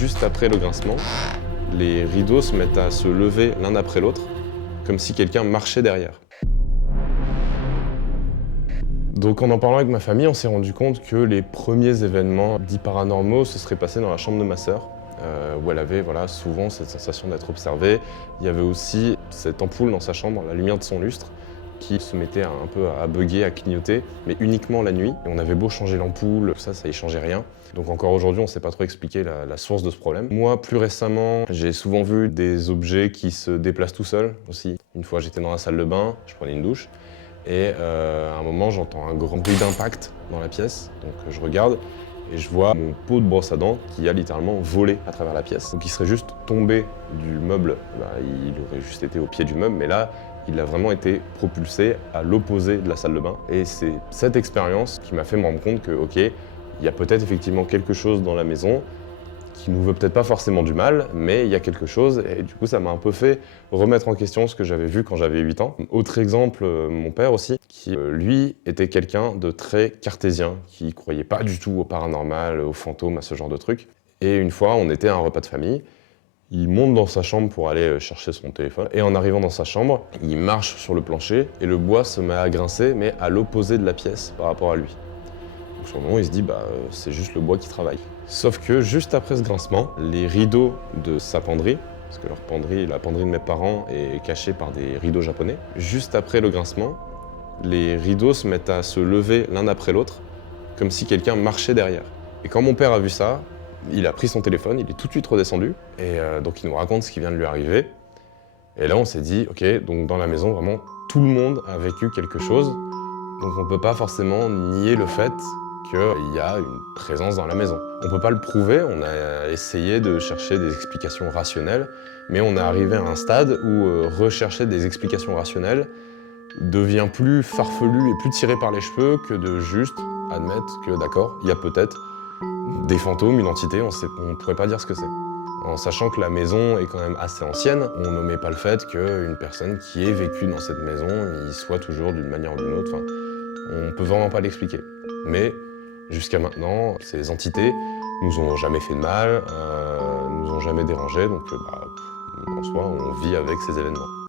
juste après le grincement, les rideaux se mettent à se lever l'un après l'autre, comme si quelqu'un marchait derrière. Donc en parlant avec ma famille, on s'est rendu compte que les premiers événements dits paranormaux se seraient passés dans la chambre de ma sœur, où elle avait souvent cette sensation d'être observée. Il y avait aussi cette ampoule dans sa chambre, la lumière de son lustre, qui se mettait un peu à bugger, à clignoter, mais uniquement la nuit. Et on avait beau changer l'ampoule, ça y changeait rien. Donc encore aujourd'hui, on ne sait pas trop expliquer la source de ce problème. Moi, plus récemment, j'ai souvent vu des objets qui se déplacent tout seuls aussi. Une fois, j'étais dans la salle de bain, je prenais une douche, et à un moment, j'entends un grand bruit d'impact dans la pièce. Donc je regarde et je vois mon pot de brosse à dents qui a littéralement volé à travers la pièce. Donc il serait juste tombé du meuble, il aurait juste été au pied du meuble, mais là, il a vraiment été propulsé à l'opposé de la salle de bain. Et c'est cette expérience qui m'a fait me rendre compte que, ok, il y a peut-être effectivement quelque chose dans la maison qui nous veut peut-être pas forcément du mal, mais il y a quelque chose, et du coup ça m'a un peu fait remettre en question ce que j'avais vu quand j'avais 8 ans. Autre exemple, mon père aussi, qui lui était quelqu'un de très cartésien, qui croyait pas du tout au paranormal, aux fantômes, à ce genre de trucs. Et une fois, on était à un repas de famille, il monte dans sa chambre pour aller chercher son téléphone, et en arrivant dans sa chambre, il marche sur le plancher, et le bois se met à grincer, mais à l'opposé de la pièce par rapport à lui. Donc sur le moment, il se dit, c'est juste le bois qui travaille. Sauf que juste après ce grincement, les rideaux de sa penderie, parce que la penderie de mes parents est cachée par des rideaux japonais, juste après le grincement, les rideaux se mettent à se lever l'un après l'autre, comme si quelqu'un marchait derrière. Et quand mon père a vu ça, il a pris son téléphone, il est tout de suite redescendu, et donc il nous raconte ce qui vient de lui arriver. Et là, on s'est dit, ok, donc dans la maison, vraiment, tout le monde a vécu quelque chose, donc on ne peut pas forcément nier le fait qu'il y a une présence dans la maison. On ne peut pas le prouver, on a essayé de chercher des explications rationnelles, mais on est arrivé à un stade où rechercher des explications rationnelles devient plus farfelu et plus tiré par les cheveux que de juste admettre que d'accord, il y a peut-être des fantômes, une entité, on ne pourrait pas dire ce que c'est. En sachant que la maison est quand même assez ancienne, on n'omet pas le fait qu'une personne qui ait vécu dans cette maison y soit toujours d'une manière ou d'une autre. Enfin, on ne peut vraiment pas l'expliquer. Mais jusqu'à maintenant, ces entités nous ont jamais fait de mal, nous ont jamais dérangé, donc en soi, on vit avec ces événements.